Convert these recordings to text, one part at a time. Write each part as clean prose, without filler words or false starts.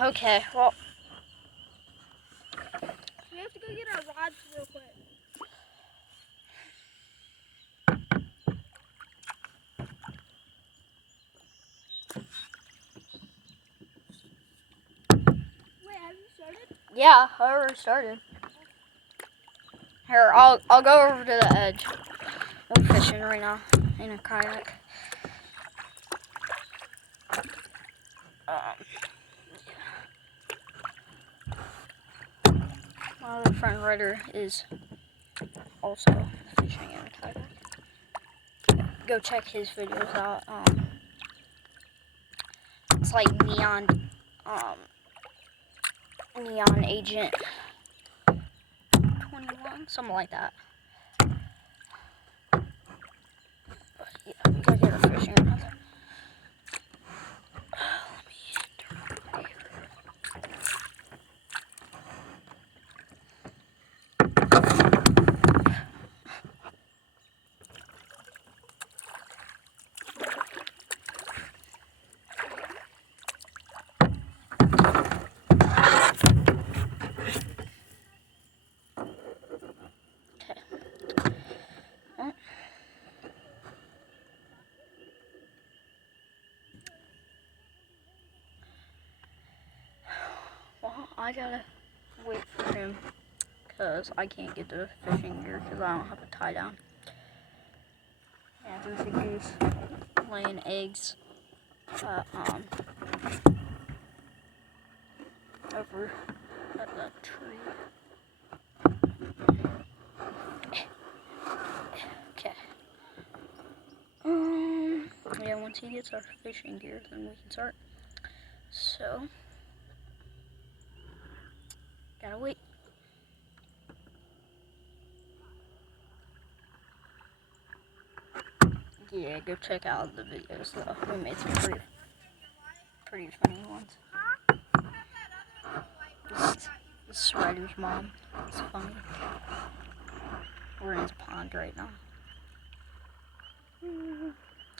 Okay, well. We have to go get our rods real quick. Wait, have you started? Yeah, I already started. Here, I'll go over to the edge. We're fishing right now in a kayak. My other friend Ryder is also fishing in a kayak. Go check his videos out. It's like Neon Agent 21, something like that. But yeah, we gotta get a fishing rod. Let me turn over here. Well, I gotta wait for him because I can't get the fishing gear because I don't have a tie down. Yeah, there's a goose laying eggs over at the tree. Okay. Yeah, once he gets our fishing gear, then we can start. So, gotta wait. Yeah, go check out the videos though. We made some pretty funny ones. This is Ryder's mom. It's funny. We're in his pond right now.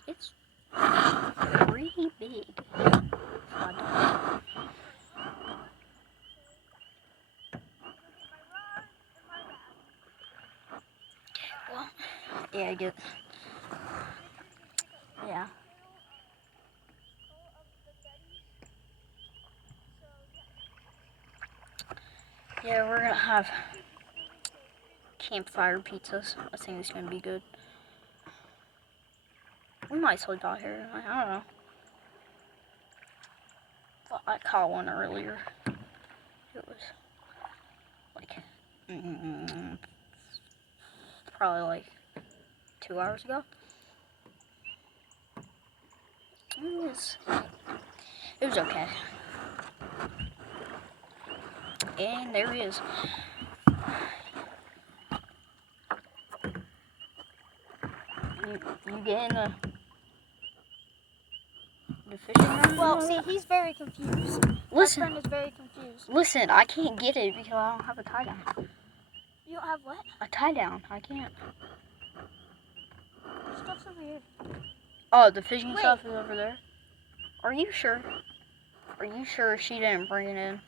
It's pretty big. Well, yeah, I get. Yeah. Yeah, we're gonna have campfire pizzas. I think it's gonna be good. We might sleep out here. I don't know. But I caught one earlier. It was like probably like 2 hours ago. It was okay. And there he is. You get in the fishing rod? Well, see, he's very confused. Listen. My friend is very confused. Listen, I can't get it because I don't have a tie down. You don't have what? A tie down. I can't. Stuff's over here. Oh, the fishing stuff is over there? Are you sure? Are you sure she didn't bring it in?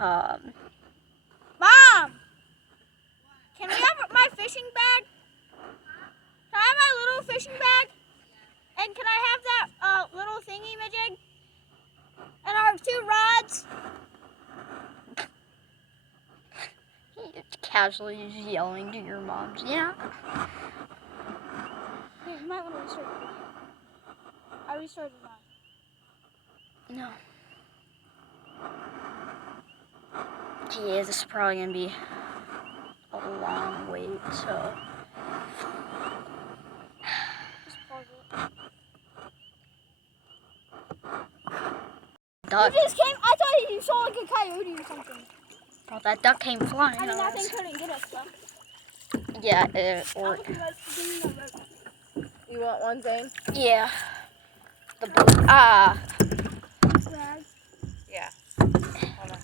Mom! Can we have my fishing bag? Can I have my little fishing bag? And can I have that little thingy-majig? And our 2 rods? It's casually just yelling to your moms. Yeah. Here, you might want to restart the video. I restarted mine. No. Yeah, this is probably gonna be a long wait, so. Just pause it. Duck. You just came, I thought you saw like a coyote or something. Well, that duck came flying. I mean, that thing couldn't get us though. Yeah, or. You want one, Zane? Yeah. The boat. Yeah. Hold on.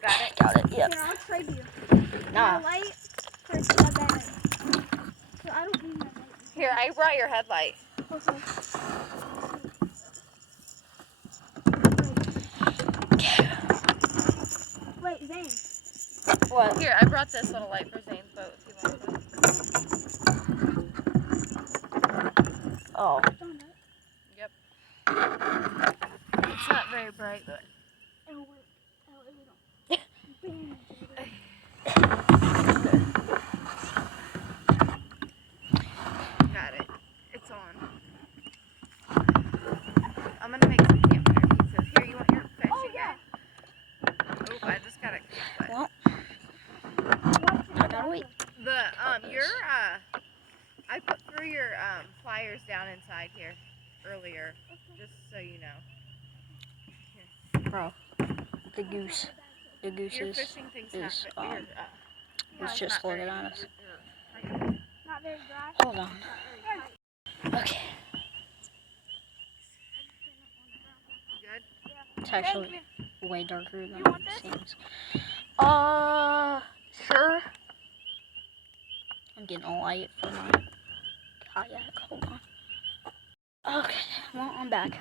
Got it? Got it, yeah. Here, I'll trade you. Nah. My light for my battery. So I don't need my light. Here, I brought your headlight. Okay. Wait, Zane. What? Here, I brought this little light for Zane's boat if you want it. Oh. Yep. It's not very bright, but. It'll work. Got it. It's on. I'm gonna make some campfire pizzas. Here, you want your fishing? Oh, yeah. Oop, I just got a cut. Well, I gotta wait. I put through your flyers down inside here earlier, just so you know. Bro, the goose. The goose Your is fishing thing's is, not your, it's just not looking very- at us. Not very dry. Hold on. Okay. Good? It's actually way darker than You it want this? seems. Sure. I'm getting a light for my kayak. Hold on. Okay, well, I'm back.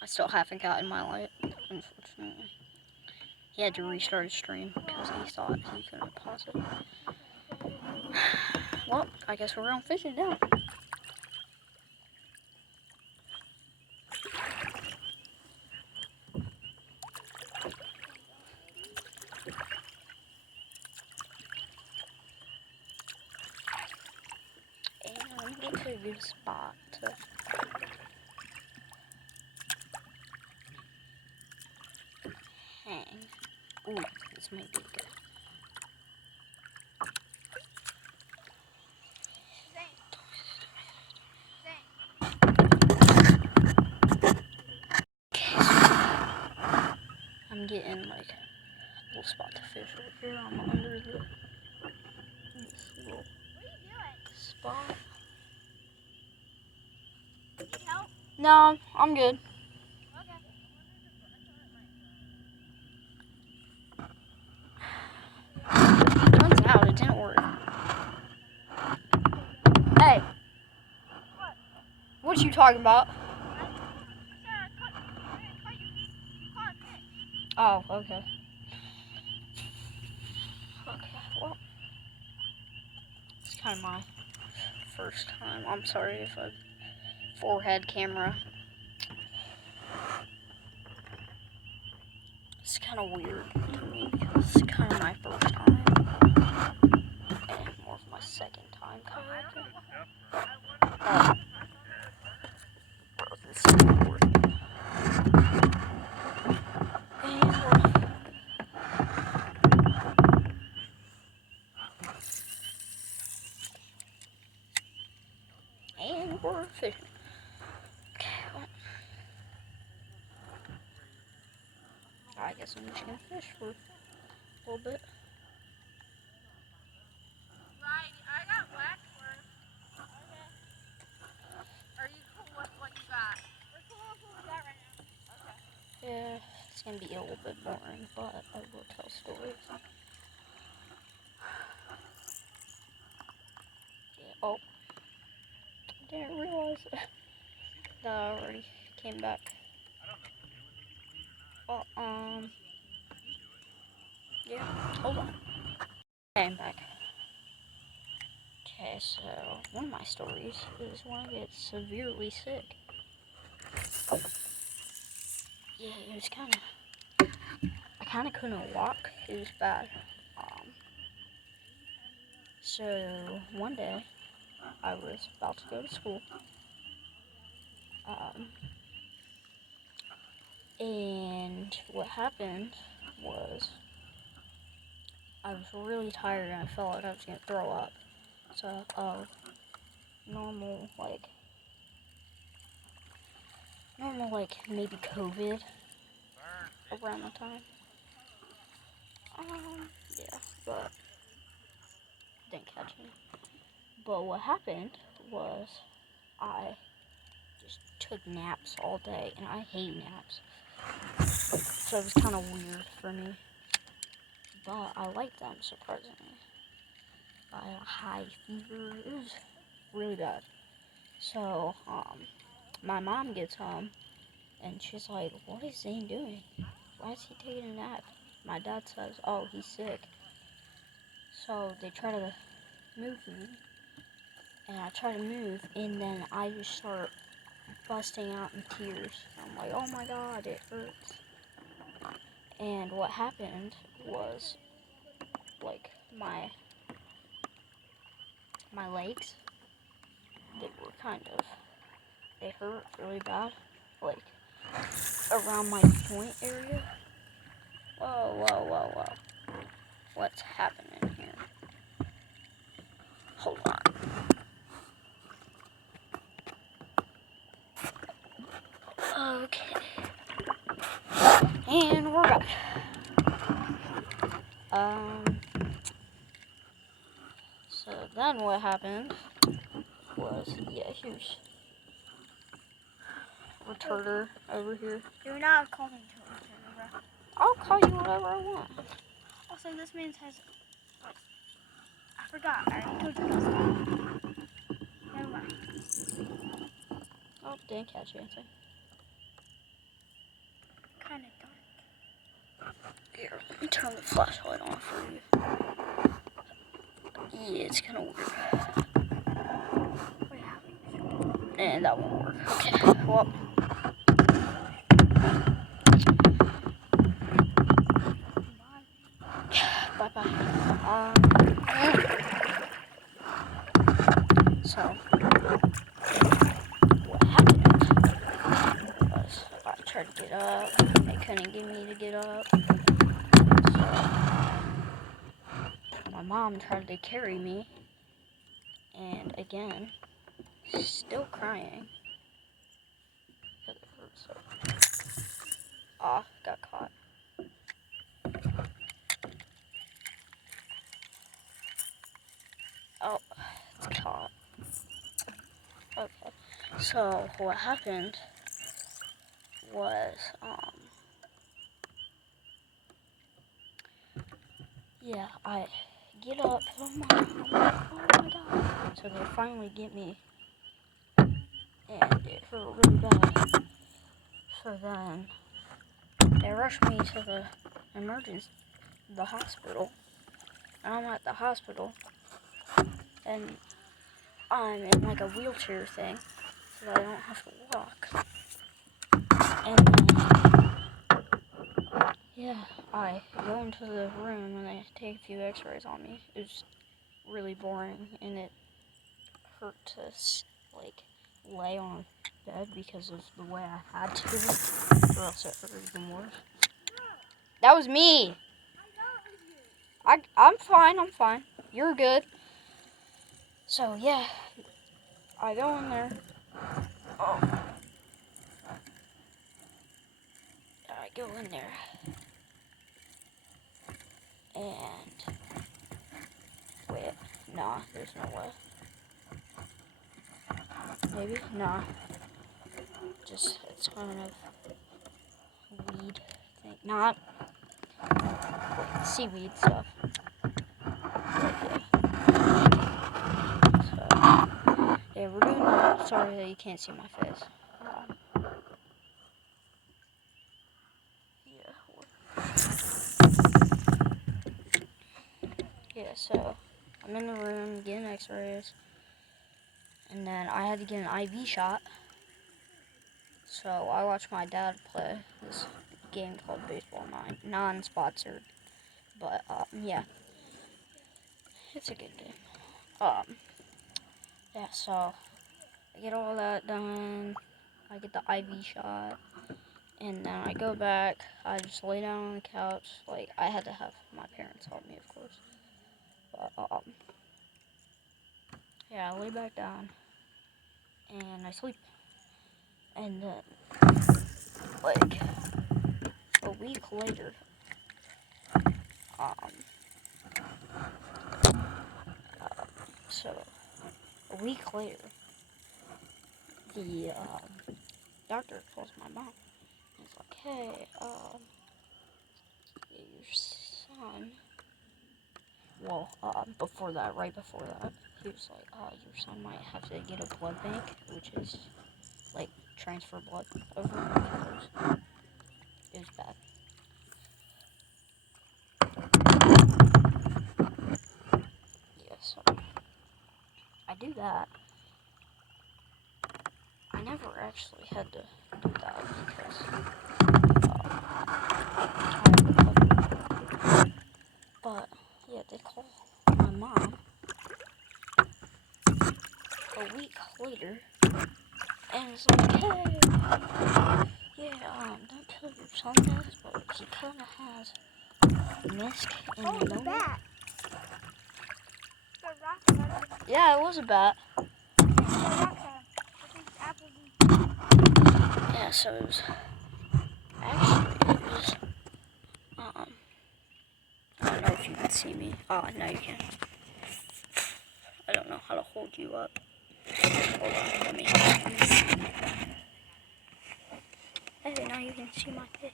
I still haven't gotten my light, unfortunately. He had to restart his stream because he thought he couldn't pause it. Well, I guess we're going fishing now. And get to a good spot to hang. Ooh, this might be good. I'm getting like a little spot to fish right here. I'm under this little spot. Need help? No, I'm good. Okay. Guns out, it didn't work. Hey. What? What you talking about? Oh, okay. Okay, well. It's kind of my first time. I'm sorry if I forehead camera. It's kind of weird to me because it's kind of my first time. And more of my second time kayaking. Oh. Bro, this is weird. And we're fishing. Okay, well. I guess I'm just gonna fish for a little bit. Right, I got black work. Okay. Are you cool with what you got? We're cool with what we got right now. Okay. Yeah, it's gonna be a little bit boring, but I will tell stories. Yeah, oh. Didn't realize that I already came back. Well, yeah, hold on. Okay, I'm back. Okay, so one of my stories is when I get severely sick. Yeah, it was I kind of couldn't walk. It was bad. So one day I was about to go to school. And what happened was I was really tired and I felt like I was gonna throw up. So, normal maybe COVID around the time. Yeah, but didn't catch me. But what happened was I just took naps all day, and I hate naps. So it was kind of weird for me. But I like them, surprisingly. I had a high fever. It was really bad. So, my mom gets home, and she's like, "What is Zane doing? Why is he taking a nap?" My dad says, "Oh, he's sick." So they try to move me, and I try to move, and then I just start busting out in tears. I'm like, "Oh my God, it hurts." And what happened was, like, my legs, they were they hurt really bad, like, around my joint area. Whoa, whoa, whoa, whoa. What's happening here? Hold on. Okay. And we're back. So then what happened was, yeah, here's Retarder over here. Do not call me Retarder, bro. I'll call you whatever I want. Also, this man has. I forgot. I already told you guys. Never mind. Oh, didn't catch anything. Kind of dark. Here, let me turn the flashlight on for you. Yeah, it's kind of weird. And that won't work. Okay, well. Bye-bye. So, what happened was I tried to get up, and they couldn't get me to get up. So, my mom tried to carry me, and again, still crying. Because it hurt so. Ah, got caught. Oh, it's caught. Okay, so what happened was, yeah, I get up, oh my God. So they finally get me, and it hurt really bad. So then, they rushed me to the hospital, and I'm at the hospital, and I'm in like a wheelchair thing, so I don't have to walk. And then, yeah, I go into the room and they take a few x-rays on me. It was really boring, and it hurt to, like, lay on bed because of the way I had to, or else it hurt even worse. That was me! I'm fine. You're good. So, yeah, I go in there. Oh. I go in there. And wait, nah, there's no way. Maybe? Nah. Just, it's kind of weed thing. Not, wait, seaweed stuff. So, yeah, we're doing that. Sorry that you can't see my face. Yeah, so I'm in the room getting x-rays, and then I had to get an IV shot. So I watched my dad play this game called Baseball 9, non-sponsored, but yeah, it's a good game. Yeah, so I get all that done. I get the IV shot, and then I go back. I just lay down on the couch. Like, I had to have my parents help me, of course. But yeah, I lay back down, and I sleep. And then, like, a week later, so a week later, the doctor calls my mom. He's like, "Hey, your son well, before that, right before that, he was like, your son might have to get a blood bank, which is, like, transfer blood over. It was bad. Yeah, so I do that. I never actually had to do that because but yeah, they call my mom a week later and it's like, hey, yeah, don't tell your son this, but he kind of has misc and pneumonia. Bat. The rock. Yeah, it was a bat. Yeah, so it was actually I don't know if you can see me. Oh, no, you can. I don't know how to hold you up. Hold on, let me. Hey, now you can see my face.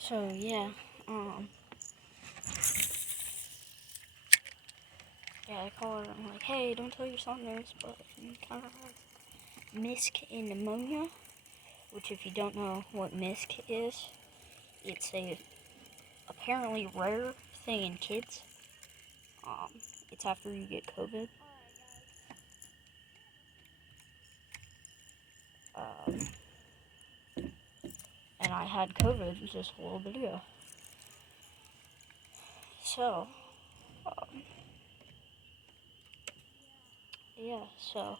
So yeah, yeah, I call her. I'm like, hey, don't tell your son this, but he kind of has misc and pneumonia. Which, if you don't know what misc is, it's a apparently rare thing in kids. It's after you get COVID. And I had COVID just a little bit ago. So, yeah, so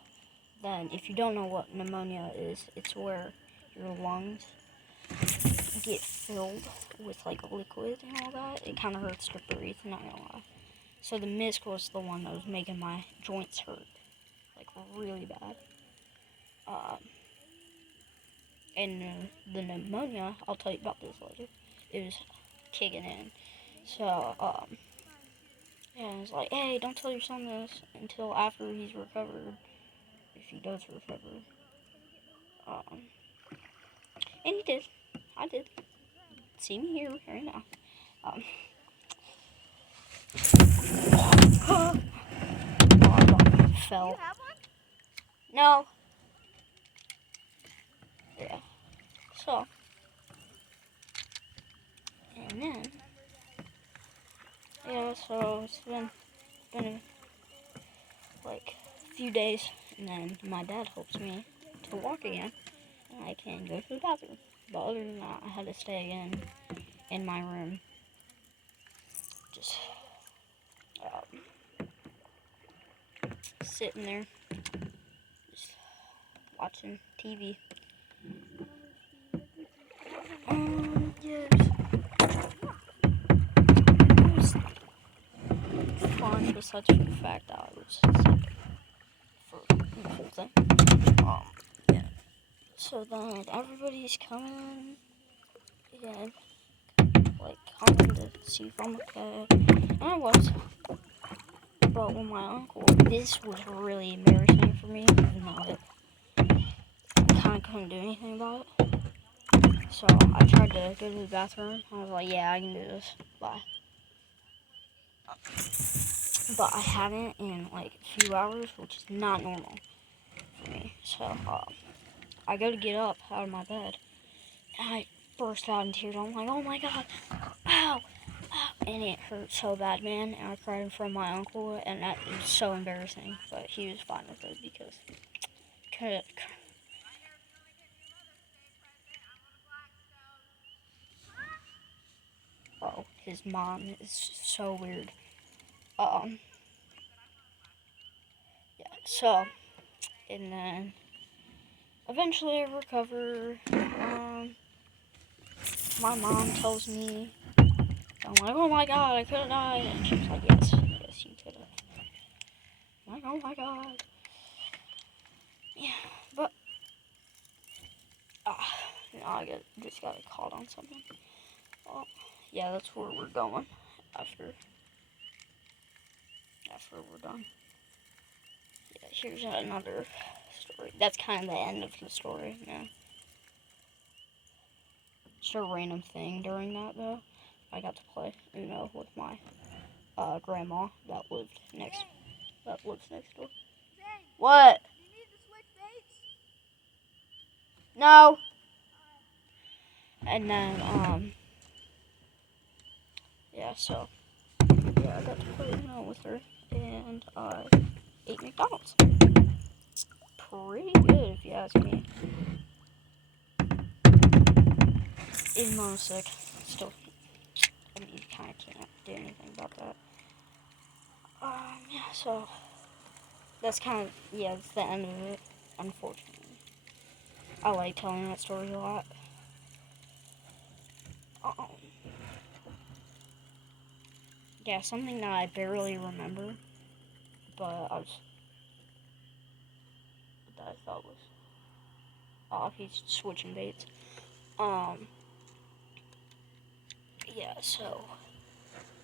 then if you don't know what pneumonia is, it's where your lungs get filled with like liquid and all that. It kind of hurts to breathe, not gonna lie. So the misc was the one that was making my joints hurt, like really bad. And the pneumonia, I'll tell you about this later, it was kicking in. So, yeah, it's like, hey, don't tell your son this until after he's recovered, if he does recover. And he did. I did. See me here right now. Oh, I fell. You have one? No. Yeah. So, and then, yeah, so it's been like a few days, and then my dad helps me to walk again, and I can go to the bathroom. But other than that, I had to stay again in my room, just sitting there, just watching TV. Yes. It was fun, besides for the fact that I was sick for the whole thing. Yeah. So then everybody's coming, yeah, like coming to see if I'm okay, and I was. But when my uncle, this was really embarrassing for me, even though I kind of couldn't do anything about it. So I tried to go to the bathroom. I was like, yeah, I can do this. Bye. But I haven't in like a few hours, which is not normal for me. So I go to get up out of my bed, and I burst out in tears. I'm like, oh my god, ow, ow. And it hurt so bad, man. And I cried in front of my uncle, and that was so embarrassing. But he was fine with it because oh, his mom is so weird. Yeah, so, and then eventually I recover. My mom tells me, I'm like, oh my god, I could have died. And she's like, yes, you could have. I'm like, oh my god. Yeah, but, I just got caught on something. Well, yeah, that's where we're going after after we're done. Yeah, here's another story. That's kind of the end of the story, yeah. Just a random thing during that, though. I got to play Uno with my grandma that lives next door. Zane, What? you need to switch baits? No. And then yeah, so yeah, I got to play Uno with her, and I ate McDonald's. Pretty good, if you ask me. Even though I'm sick, still. I mean, you kind of can't do anything about that. Yeah, so that's kind of, yeah, it's the end of it, unfortunately. I like telling that story a lot. Yeah, something that I barely remember, but that I thought was, he's switching baits. Yeah, so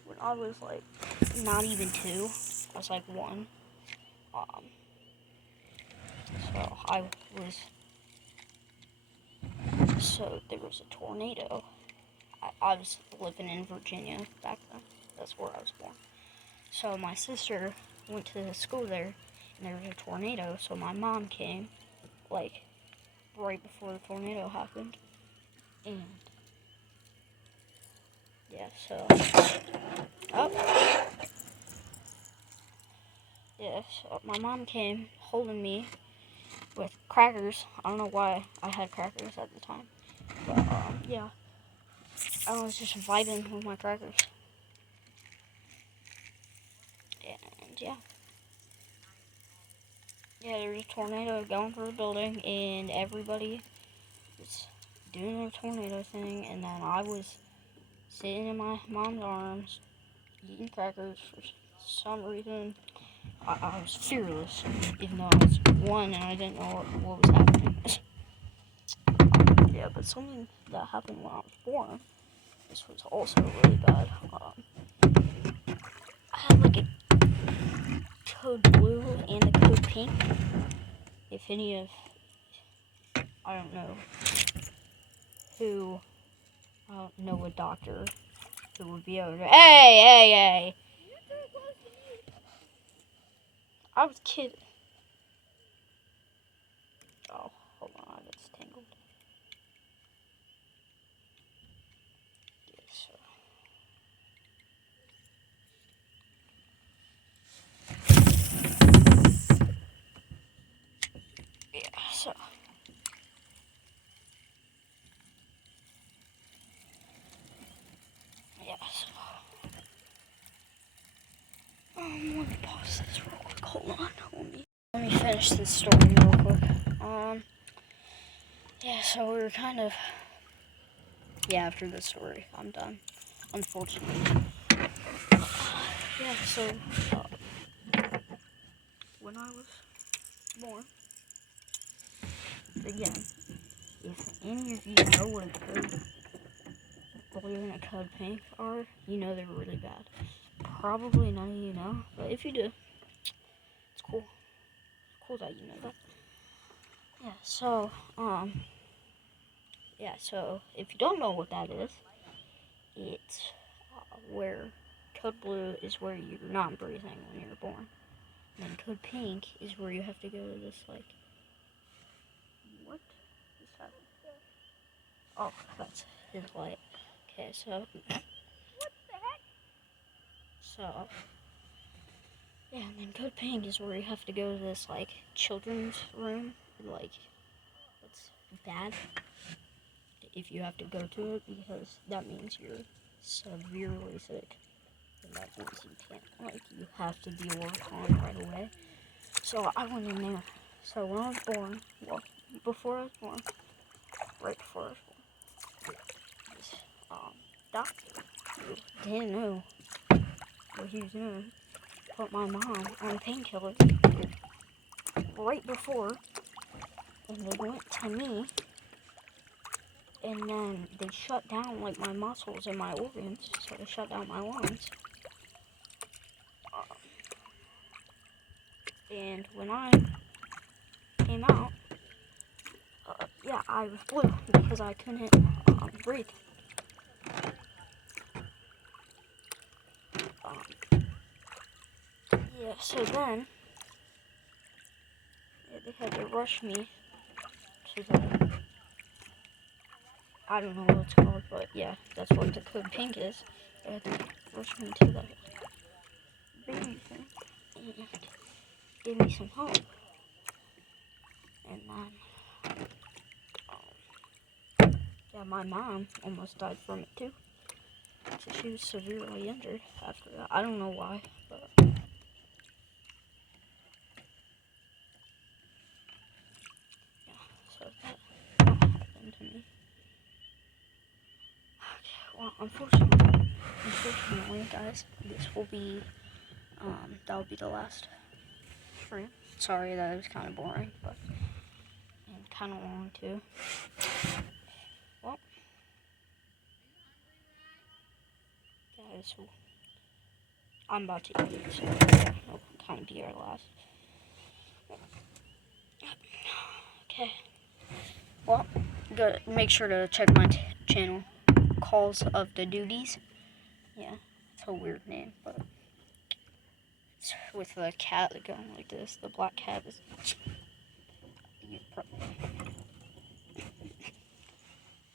when I was like not even 2, I was like 1. So there was a tornado. I was living in Virginia back then. That's where I was born. So my sister went to school there, and there was a tornado. So my mom came, like, right before the tornado happened. And yeah, so my mom came holding me with crackers. I don't know why I had crackers at the time, but yeah, I was just vibing with my crackers, and yeah, there was a tornado going through the building, and everybody was doing a tornado thing, and then I was sitting in my mom's arms, eating crackers for some reason. I was fearless, even though I was 1 and I didn't know what was happening. Yeah, but something that happened when I was born, this was also really bad. I had like a code blue and a code pink. If any of, I don't know a doctor who would be able to, hey! You're too close to me. I was kidding. Oh, hold on, I got tangled. Yes, sir. Yeah, so. Yeah, so. Let me pause this real quick. Hold on. Let me finish this story real quick. Yeah, so we were kind of. Yeah, after this story, I'm done. Unfortunately. Yeah, so. When I was born. Again, if any of you know what a code blue and a code pink are, you know they're really bad. Probably none of you know, but if you do, it's cool. It's cool that you know that. Yeah, so, so if you don't know what that is, it's where code blue is where you're not breathing when you're born. And then code pink is where you have to go to this, like, what is happening? Oh, that's his light. Okay, so, What the heck? so, yeah, and then code pink is where you have to go to this, like, children's room, like, it's bad if you have to go to it, because that means you're severely sick, and that means you can't, like, you have to be worked on right away. So I went in there. So when I was born, well, before I was born, right before I was born, this doctor who didn't know what he was doing put my mom on painkillers right before, and they went to me, and then they shut down like my muscles and my organs, so they shut down my lungs. And when I came out, yeah, I was blue because I couldn't breathe. Yeah, so then they had to rush me to the, I don't know what it's called, but yeah, that's what the code pink is. They had to rush me to the baby thing and give me some hope. And then, yeah, my mom almost died from it too. So she was severely injured after that. I don't know why, but yeah, so that happened to me. Okay, well, unfortunately, guys, this will be, that'll be the last stream. Sorry that it was kind of boring, but, and kind of long too. Well, guys, I'm about to eat, so yeah, it'll kind of be our last. Okay. Well, make sure to check my channel, Calls of the Duties. Yeah, it's a weird name, but it's with the cat going like this. The black cat is.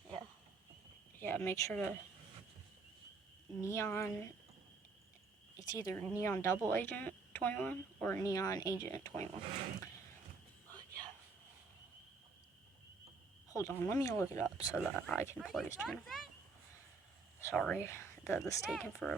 Yeah. Yeah, make sure to Neon. It's either Neon Double Agent 21 or Neon Agent 21. Yeah. Hold on, let me look it up so that I can play his channel. Sorry that this is taking forever.